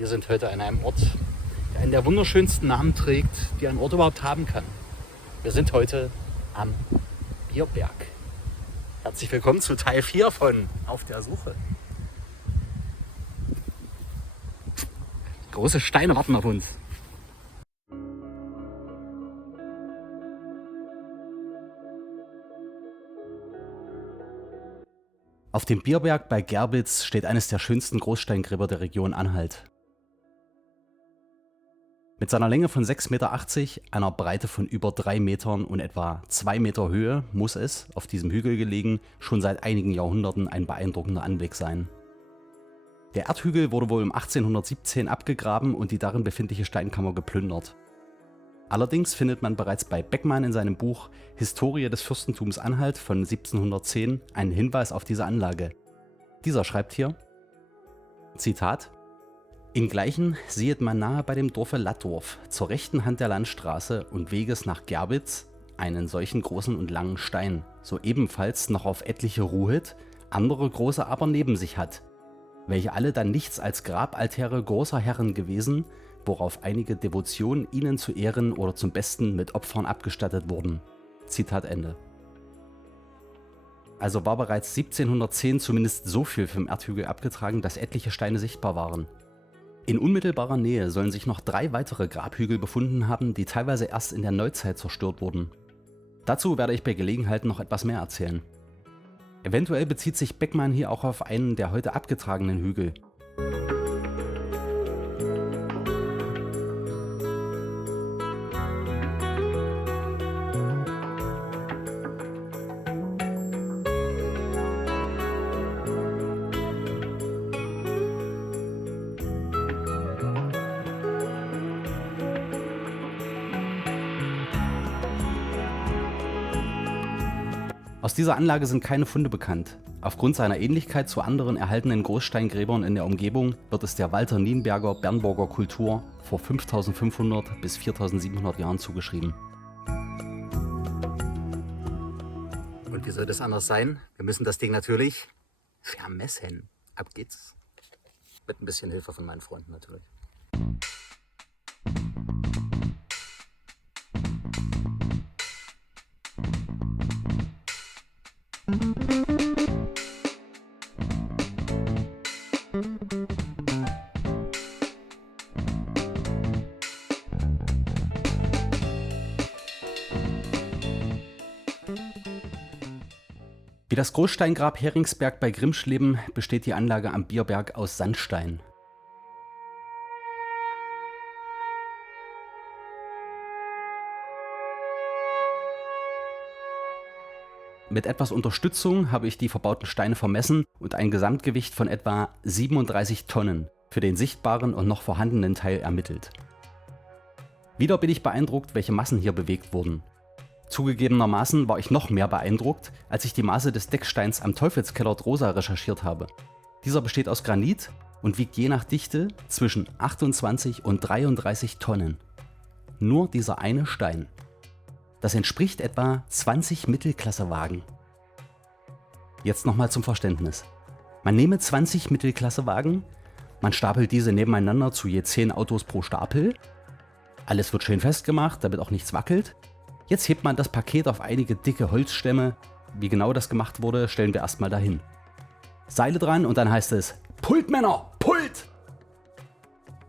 Wir sind heute an einem Ort, der einen der wunderschönsten Namen trägt, die ein Ort überhaupt haben kann. Wir sind heute am Bierberg. Herzlich willkommen zu Teil 4 von Auf der Suche. Große Steine warten auf uns. Auf dem Bierberg bei Gerbitz steht eines der schönsten Großsteingräber der Region Anhalt. Mit seiner Länge von 6,80 Meter, einer Breite von über 3 Metern und etwa 2 Meter Höhe muss es, auf diesem Hügel gelegen, schon seit einigen Jahrhunderten ein beeindruckender Anblick sein. Der Erdhügel wurde wohl um 1817 abgegraben und die darin befindliche Steinkammer geplündert. Allerdings findet man bereits bei Beckmann in seinem Buch Historie des Fürstentums Anhalt von 1710 einen Hinweis auf diese Anlage. Dieser schreibt hier, Zitat: Ingleichen siehet man nahe bei dem Dorfe Lattorf, zur rechten Hand der Landstraße und Weges nach Gerbitz, einen solchen großen und langen Stein, so ebenfalls noch auf etliche ruhet, andere große aber neben sich hat, welche alle dann nichts als Grabaltäre großer Herren gewesen, worauf einige Devotionen ihnen zu Ehren oder zum Besten mit Opfern abgestattet wurden. Zitat Ende. Also war bereits 1710 zumindest so viel vom Erdhügel abgetragen, dass etliche Steine sichtbar waren. In unmittelbarer Nähe sollen sich noch 3 weitere Grabhügel befunden haben, die teilweise erst in der Neuzeit zerstört wurden. Dazu werde ich bei Gelegenheit noch etwas mehr erzählen. Eventuell bezieht sich Beckmann hier auch auf einen der heute abgetragenen Hügel. Aus dieser Anlage sind keine Funde bekannt. Aufgrund seiner Ähnlichkeit zu anderen erhaltenen Großsteingräbern in der Umgebung wird es der Walter Nienberger Bernburger Kultur vor 5500 bis 4700 Jahren zugeschrieben. Und wie soll das anders sein? Wir müssen das Ding natürlich vermessen. Ab geht's. Mit ein bisschen Hilfe von meinen Freunden natürlich. Wie das Großsteingrab Heringsberg bei Grimschleben besteht die Anlage am Bierberg aus Sandstein. Mit etwas Unterstützung habe ich die verbauten Steine vermessen und ein Gesamtgewicht von etwa 37 Tonnen für den sichtbaren und noch vorhandenen Teil ermittelt. Wieder bin ich beeindruckt, welche Massen hier bewegt wurden. Zugegebenermaßen war ich noch mehr beeindruckt, als ich die Maße des Decksteins am Teufelskeller Drosa recherchiert habe. Dieser besteht aus Granit und wiegt je nach Dichte zwischen 28 und 33 Tonnen. Nur dieser eine Stein. Das entspricht etwa 20 Mittelklassewagen. Jetzt nochmal zum Verständnis. Man nehme 20 Mittelklassewagen, man stapelt diese nebeneinander zu je 10 Autos pro Stapel. Alles wird schön festgemacht, damit auch nichts wackelt. Jetzt hebt man das Paket auf einige dicke Holzstämme. Wie genau das gemacht wurde, stellen wir erstmal dahin. Seile dran und dann heißt es: Pult, Männer, Pult!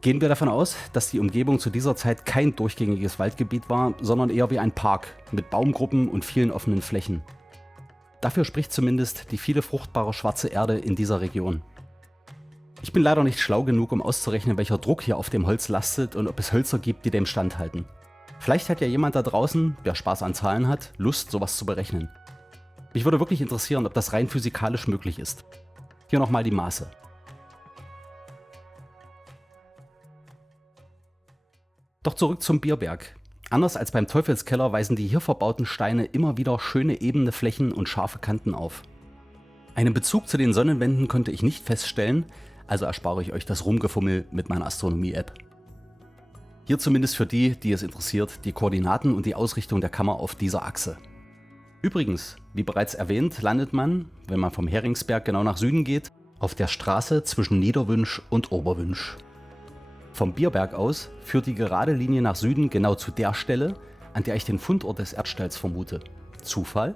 Gehen wir davon aus, dass die Umgebung zu dieser Zeit kein durchgängiges Waldgebiet war, sondern eher wie ein Park mit Baumgruppen und vielen offenen Flächen. Dafür spricht zumindest die viele fruchtbare schwarze Erde in dieser Region. Ich bin leider nicht schlau genug, um auszurechnen, welcher Druck hier auf dem Holz lastet und ob es Hölzer gibt, die dem standhalten. Vielleicht hat ja jemand da draußen, der Spaß an Zahlen hat, Lust, sowas zu berechnen. Mich würde wirklich interessieren, ob das rein physikalisch möglich ist. Hier nochmal die Maße. Doch zurück zum Bierberg. Anders als beim Teufelskeller weisen die hier verbauten Steine immer wieder schöne ebene Flächen und scharfe Kanten auf. Einen Bezug zu den Sonnenwänden konnte ich nicht feststellen, also erspare ich euch das Rumgefummel mit meiner Astronomie-App. Hier zumindest für die, die es interessiert, die Koordinaten und die Ausrichtung der Kammer auf dieser Achse. Übrigens, wie bereits erwähnt, landet man, wenn man vom Heringsberg genau nach Süden geht, auf der Straße zwischen Niederwünsch und Oberwünsch. Vom Bierberg aus führt die gerade Linie nach Süden genau zu der Stelle, an der ich den Fundort des Erdstalls vermute. Zufall?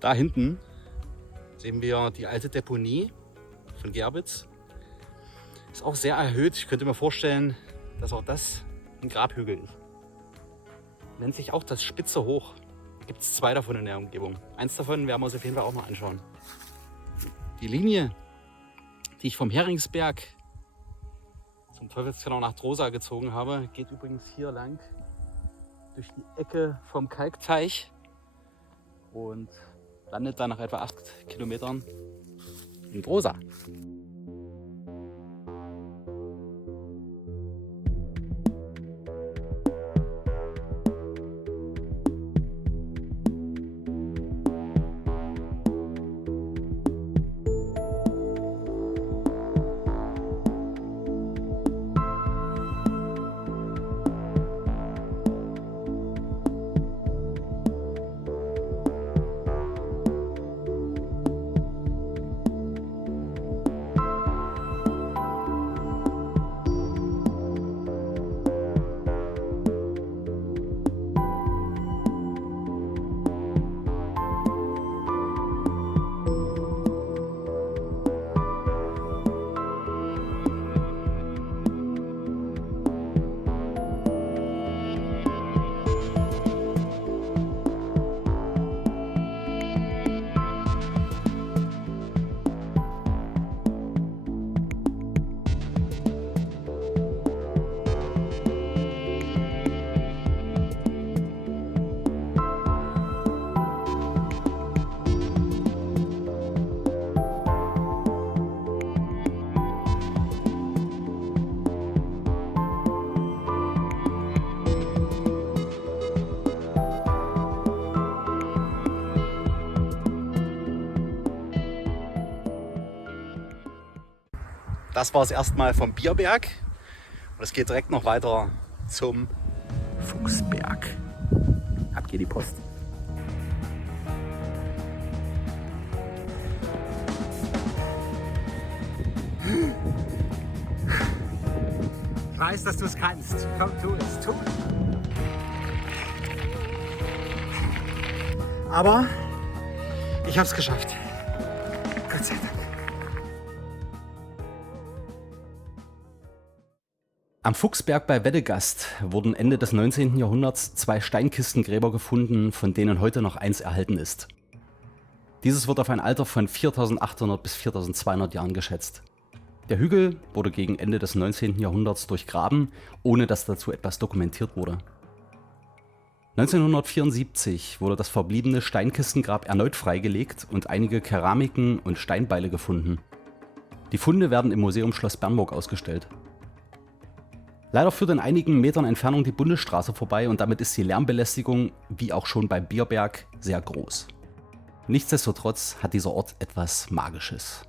Da hinten sehen wir die alte Deponie von Gerbitz. Ist auch sehr erhöht. Ich könnte mir vorstellen, dass auch das ein Grabhügel ist. Nennt sich auch das Spitze Hoch. Gibt es 2 davon in der Umgebung. Eins davon werden wir uns auf jeden Fall auch noch anschauen. Die Linie, die ich vom Heringsberg zum Teufelskanal nach Drosa gezogen habe, geht übrigens hier lang durch die Ecke vom Kalkteich und landet dann nach etwa 8 Kilometern in Drosa. Das war es erstmal vom Bierberg und es geht direkt noch weiter zum Fuchsberg. Ab geht die Post. Ich weiß, dass du es kannst. Komm, tu es, tu. Aber ich habe es geschafft. Gott sei Dank. Am Fuchsberg bei Weddegast wurden Ende des 19. Jahrhunderts 2 Steinkistengräber gefunden, von denen heute noch eins erhalten ist. Dieses wird auf ein Alter von 4800 bis 4200 Jahren geschätzt. Der Hügel wurde gegen Ende des 19. Jahrhunderts durchgraben, ohne dass dazu etwas dokumentiert wurde. 1974 wurde das verbliebene Steinkistengrab erneut freigelegt und einige Keramiken und Steinbeile gefunden. Die Funde werden im Museum Schloss Bernburg ausgestellt. Leider führt in einigen Metern Entfernung die Bundesstraße vorbei und damit ist die Lärmbelästigung, wie auch schon beim Bierberg, sehr groß. Nichtsdestotrotz hat dieser Ort etwas Magisches.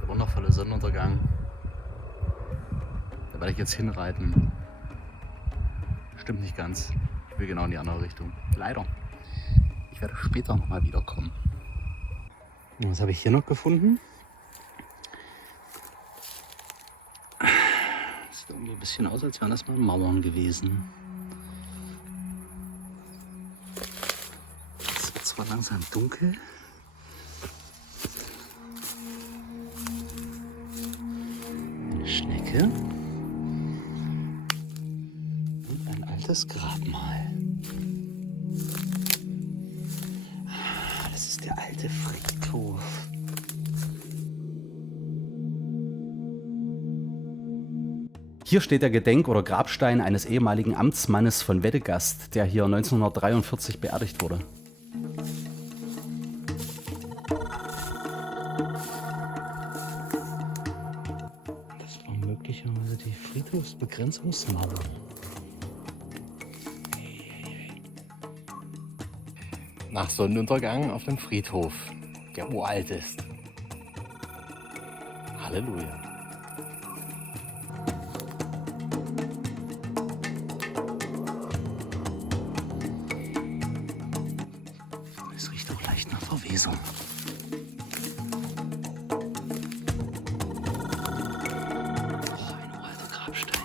Der wundervolle Sonnenuntergang. Da werde ich jetzt hinreiten. Stimmt nicht ganz. Ich will genau in die andere Richtung. Leider. Ich werde später nochmal wiederkommen. Und was habe ich hier noch gefunden? Das sieht irgendwie ein bisschen aus, als wären das mal Mauern gewesen. Es wird zwar langsam dunkel. Eine Schnecke. Und ein altes Grabmal. Das ist der alte Friedhof. Hier steht der Gedenk- oder Grabstein eines ehemaligen Amtsmannes von Weddegast, der hier 1943 beerdigt wurde. Begrenzungsmauern. Nach Sonnenuntergang auf dem Friedhof, der uralt ist. Halleluja. Es riecht auch leicht nach Verwesung. Ein uralter Grabstein.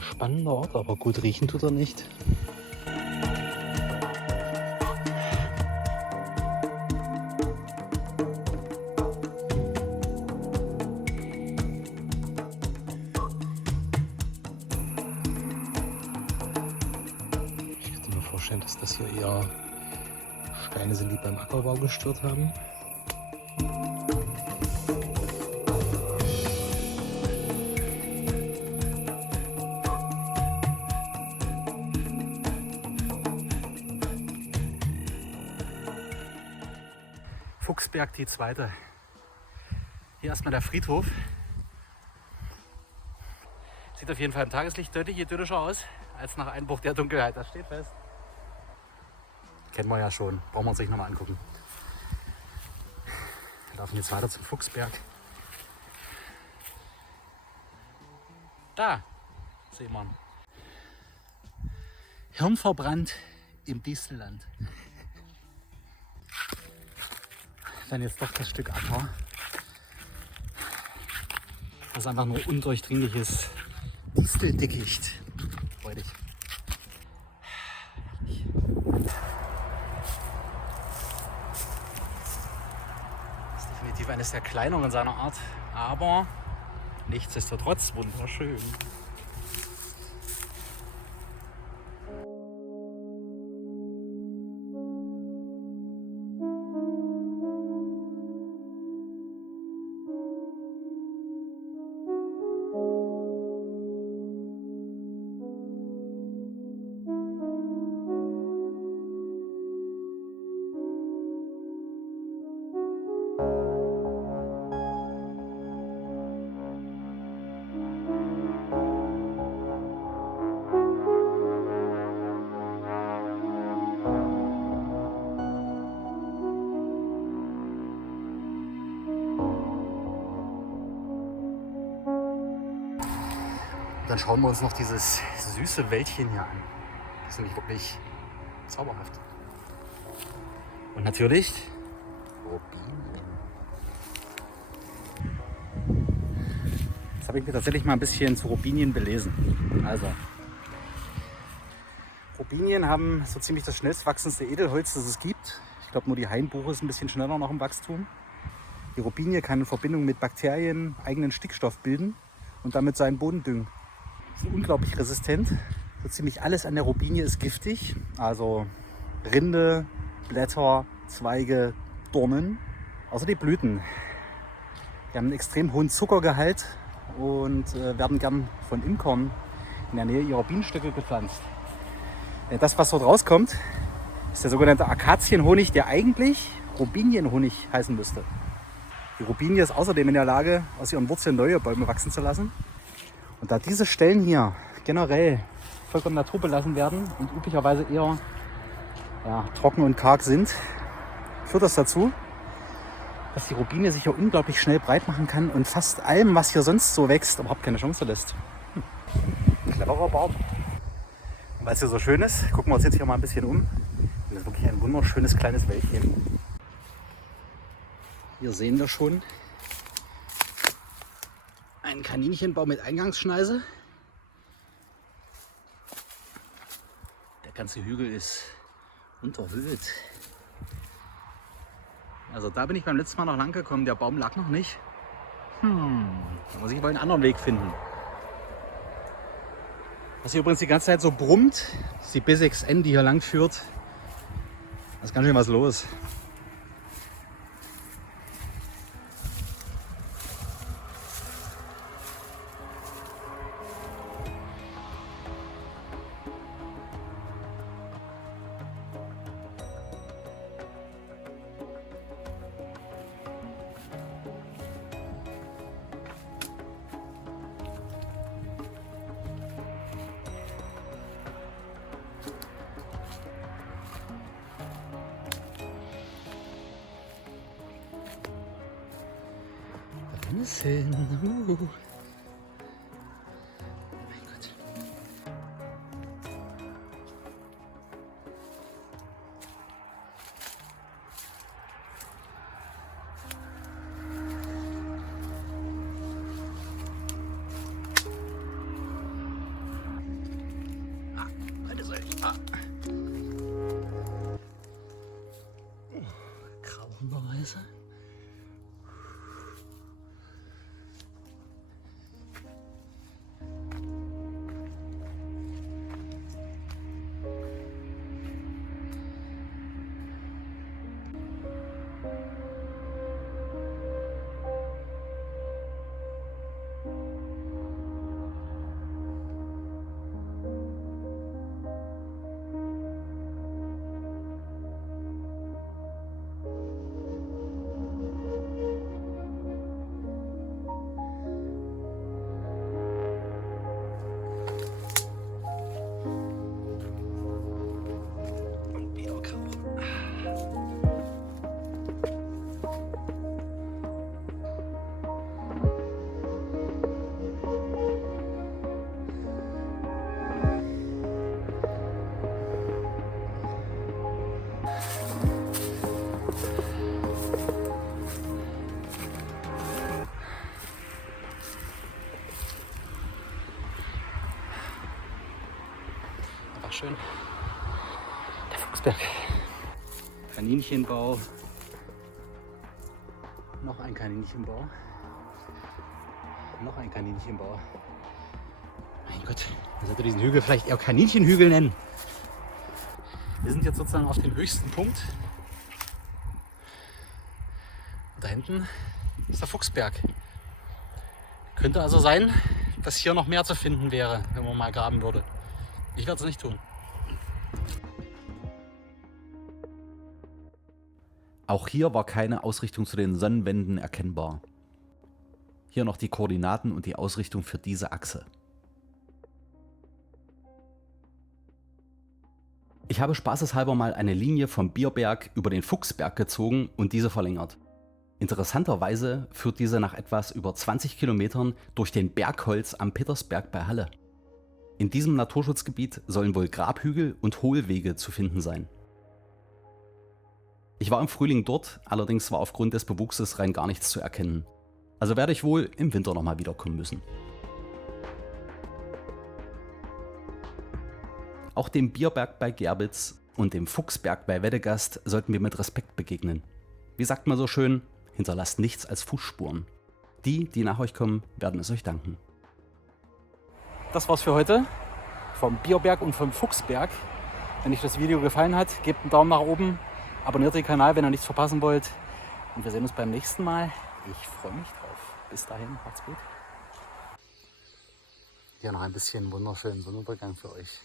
Spannender Ort, aber gut riechen tut er nicht. Ich könnte mir vorstellen, dass das hier eher Steine sind, die beim Ackerbau gestört haben. Fuchsberg, die zweite. Hier erstmal der Friedhof. Sieht auf jeden Fall im Tageslicht deutlich idyllischer aus als nach Einbruch der Dunkelheit. Das steht fest. Kennen wir ja schon. Brauchen wir uns nicht nochmal angucken. Wir laufen jetzt weiter zum Fuchsberg. Da sehen wir ihn. Hirnverbrannt im Distelland. Dann jetzt doch das Stück Acker. Das ist einfach nur undurchdringliches Disteldickicht. Freudig. Das ist definitiv eines der kleineren seiner Art, aber nichtsdestotrotz wunderschön. Dann schauen wir uns noch dieses süße Wäldchen hier an. Das ist nämlich wirklich zauberhaft. Und natürlich Robinien. Jetzt habe ich mir tatsächlich mal ein bisschen zu Robinien belesen. Also, Robinien haben so ziemlich das schnellst wachsendste Edelholz, das es gibt. Ich glaube, nur die Hainbuche ist ein bisschen schneller noch im Wachstum. Die Robinie kann in Verbindung mit Bakterien eigenen Stickstoff bilden und damit seinen Boden düngen. Ist unglaublich resistent. So ziemlich alles an der Robinie ist giftig. Also Rinde, Blätter, Zweige, Dornen. Außer die Blüten. Die haben einen extrem hohen Zuckergehalt und werden gern von Imkern in der Nähe ihrer Bienenstöcke gepflanzt. Das, was dort rauskommt, ist der sogenannte Akazienhonig, der eigentlich Robinienhonig heißen müsste. Die Robinie ist außerdem in der Lage, aus ihren Wurzeln neue Bäume wachsen zu lassen. Und da diese Stellen hier generell vollkommen naturbelassen werden und üblicherweise eher trocken und karg sind, führt das dazu, dass die Robinie sich hier unglaublich schnell breit machen kann und fast allem, was hier sonst so wächst, überhaupt keine Chance lässt. Cleverer Baum. Und weil es hier so schön ist, gucken wir uns jetzt hier mal ein bisschen um. Das ist wirklich ein wunderschönes kleines Wäldchen. Hier sehen wir schon einen Kaninchenbau mit Eingangsschneise. Der ganze Hügel ist unterhöhlt. Also da bin ich beim letzten Mal noch lang gekommen. Der Baum lag noch nicht. Da muss ich wohl einen anderen Weg finden. Was hier übrigens die ganze Zeit so brummt, ist die B6N, die hier lang führt. Da ist ganz schön was los. Hin. Oh mein Gott. Grauenbeweise. Schön. Der Fuchsberg. Kaninchenbau. Noch ein Kaninchenbau. Noch ein Kaninchenbau. Mein Gott, man sollte diesen Hügel vielleicht eher Kaninchenhügel nennen. Wir sind jetzt sozusagen auf dem höchsten Punkt. Da hinten ist der Fuchsberg. Könnte also sein, dass hier noch mehr zu finden wäre, wenn man mal graben würde. Ich werde es nicht tun. Auch hier war keine Ausrichtung zu den Sonnenwänden erkennbar. Hier noch die Koordinaten und die Ausrichtung für diese Achse. Ich habe spaßeshalber mal eine Linie vom Bierberg über den Fuchsberg gezogen und diese verlängert. Interessanterweise führt diese nach etwas über 20 Kilometern durch den Bergholz am Petersberg bei Halle. In diesem Naturschutzgebiet sollen wohl Grabhügel und Hohlwege zu finden sein. Ich war im Frühling dort, allerdings war aufgrund des Bewuchses rein gar nichts zu erkennen. Also werde ich wohl im Winter nochmal wiederkommen müssen. Auch dem Bierberg bei Gerbitz und dem Fuchsberg bei Weddegast sollten wir mit Respekt begegnen. Wie sagt man so schön, hinterlasst nichts als Fußspuren. Die, die nach euch kommen, werden es euch danken. Das war's für heute vom Bierberg und vom Fuchsberg. Wenn euch das Video gefallen hat, gebt einen Daumen nach oben, abonniert den Kanal, wenn ihr nichts verpassen wollt. Und wir sehen uns beim nächsten Mal. Ich freue mich drauf. Bis dahin, macht's gut. Hier noch ein bisschen wunderschönen Sonnenuntergang für euch.